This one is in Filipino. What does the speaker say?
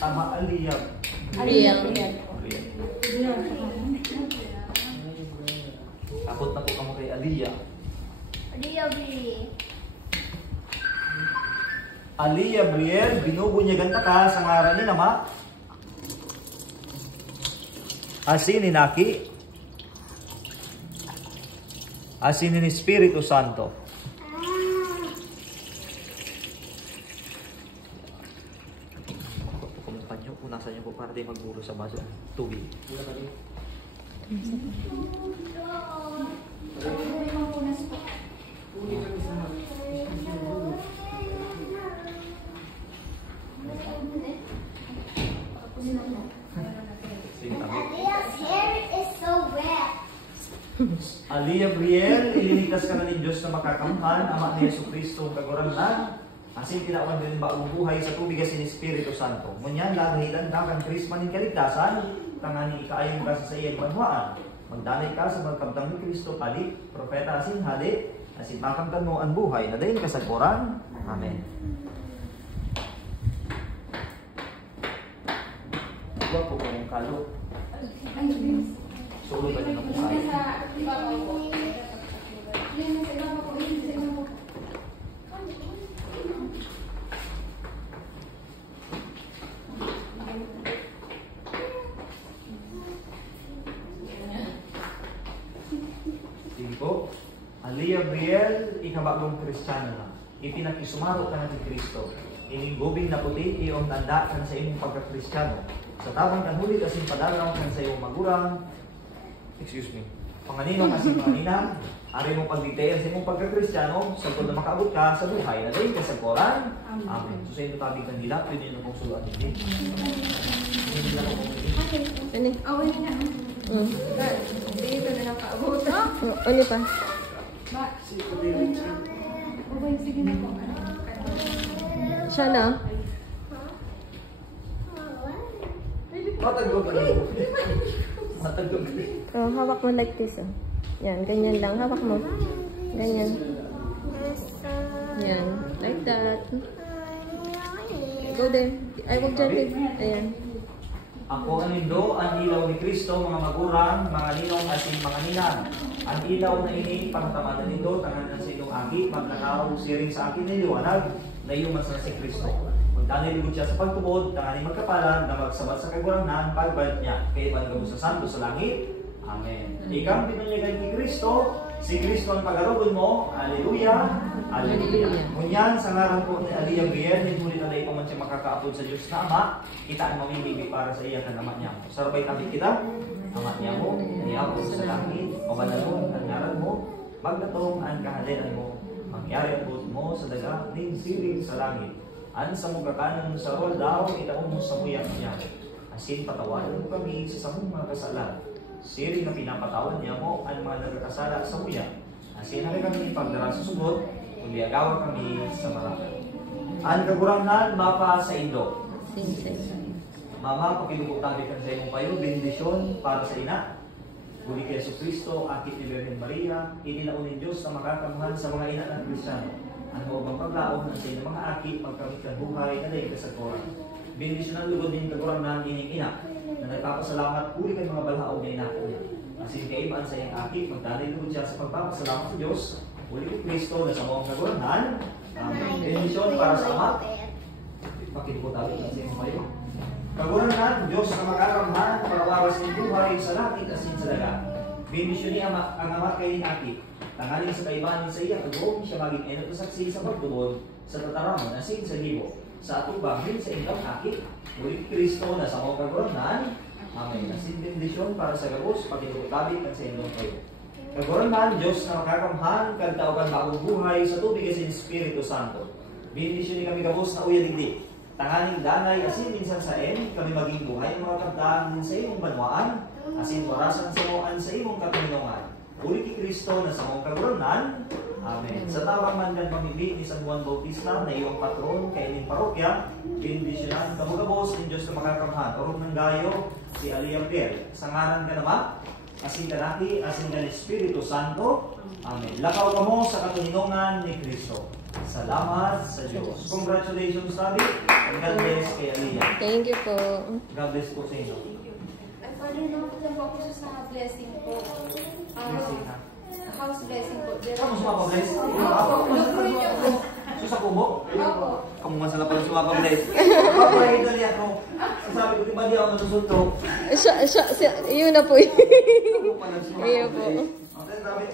Tama, Aliyah. Takot na po kamo kay Aliyah. Aliyah Briel, binubunyagan ta ka sa ngaran ni Nama. Asin ni Naki. Asin ni Espiritu Santo. Kumukha nyo, punasan nyo po para di magbulo sa baso. Tubig. Aliyah Briel, ililigtas ka na ni Diyos na makakamhan, Ama ni Jesucristo, kaguranan, asin tinawan din baong buhay sa tubig asin Espiritu Santo. Ngunyan, lalahilan ka kang Krisma ng kaligtasan, tangani ikaayong ka sa iyang banwaan. Magdanay ka sa magkabdang ni Kristo, pali, propeta asin hali, asin makamdan mo ang buhay, na dahin kasaguran. Amen. Huwag po kong kalo. Solo ba niyo na po kayo? Sige po. Aliyah Briel, ikabagong Kristiyano na. Ipinakisumaro ka na ni Kristo. Ining gubing na puti, iyong tanda ka na sa imong pagka-Kristiyano. Sa tabang kanhulit asin padalaw ka sa iyong magurang. Excuse me. Panganinong asin panganinang, ari mo pagditayan sa imong pagka-Kristiyano, sa kung na makaabot ka sa buhay, na dahin kasaguran. Amen. So sa inyo tabing kandila, pwede nyo na pong suluan. Hindi na po kong Ano? Away na. Hindi ko na nakaabot. Ano pa? Ba? Okay, sige na po. Siya na? matagog ka. Matagog ka. Oh, hawak mo like this. Oh. Yan, ganyan lang. Hawak mo. Ganyan. Yan, like that. Go there. Ay, wag dyan, babe. Ayan. Ako ang indo, ang ilaw ni Kristo, mga magurang, mga ninong asin mga ninang. Ang ilaw na ini, pangtamanan nindo, tangan na sa inyong aki, magnakaw, siring sa akin na liwanag, na iyong sa si Kristo. Magtanilibod siya sa pagtubod, tanganin magkapalan, na magsabat sa kagurangnan, pagbalik niya, kaya panggabo sa santo sa langit. Amen. Ikaw pinanyagan ni Kristo, si Kristo ang pag-arubon mo. Alleluia. Alleluia. Ngunyan, sa ngaran po ni Aliyah Briel, hindi na ikaw man siya makakaapod sa Diyos na Ama, kita ang mamimigay para sa iya ng Ama niya. Sarabay tabi kita, Ama niya mo, niya po sa langit, mabanalong ang ngaran mo, magdatong ang kahalian mo, mangyari po mo sa daga, ning siring sa langit. An sa mong kakanan sa rol daw, itaon mo sa muyak niya. Asin patawanan mo kami sa samong mga kasalan. Siring na pinapatawad niya mo ang mga nagkakasala sa muyak. Asin na kami pagdara sa sugod, kundi agawa kami sa marami. Ang kagurangnan, mapa sa indo. Mama, pakilubutang ka sa imong payo, bendisyon para sa ina. Guli kay Jesucristo, akit ni Virgen Maria, ininaunin Diyos na makakamuhan sa mga ina ng Kristiyano. Ang huwag paglaog ng sa inyong mga akit, magkamit ng buhay na daig kasaguran. Bendisyon ang lugod din kagurangnan ining ina, na nagpapasalamat uli kay mga balhaog na inako niya. Asin kaibaan sa iyong akit, magtanay lugod siya sa pagpapasalamat sa Diyos. Uli kay Kristo na sa mga kagurangnan. Bendisyon para sa Ama. Pakilubutang sa imong payo. Kagurangnan, Diyos na makakamhan, parawawas ng buhay sa langit asin sa daga. Bendisyon ni Ama, ang Ama kay Aki. Tanganin sa kaibahan sa iya, kagawin siya maging enot na saksi sa pagtubod, sa tataramon, asin sa libo. Sa atong bahid sa inyong Aki, mulit Kristo na sa mga kagurangnan. Amen. Asin bendisyon para sa gabos, pakilubutang sa inyong payo. Kagurangnan, Diyos na makakamhan, kagtaukan bagong buhay sa tubig asin Espiritu Santo. Bendisyon ni kami gabos na uyadigdi. Tanganing danay asin minsan sa kami maging buhay mga kabtaan sa imong banwaan, asin warasan sa moan sa imong katinungan. Uli ki Kristo na sa mong kagurangnan. Amen. Sa tawang man ng pamili ni San Juan Bautista na iyong patron kay ining parokya, bendisyonan kamugabos ng Diyos na makakamhan. Orong ng gayo si Aliyah Briel. Sa ngaran ka naman, asin kanaki, asin kan Espiritu Santo. Amen. Lakaw ka mo sa katinungan ni Kristo. Salamat sa Diyos. Congratulations, Tabi. And God bless kay Aliyah. Thank you po. God bless po sa inyo. Ay, Father, nakapagyan po ako sa blessing po. Blessing ha. House blessing po. Kamu sumapa-bless? Opo, lutuin niyo po. Sa kubo? Opo. Kamu man sala pala sumapa-bless. Kapag dali ako. Sasabi ko, di ba di ako natusunto? Yun na po. Ako pa nagsumapabless. Ayun po. Okay, grabe.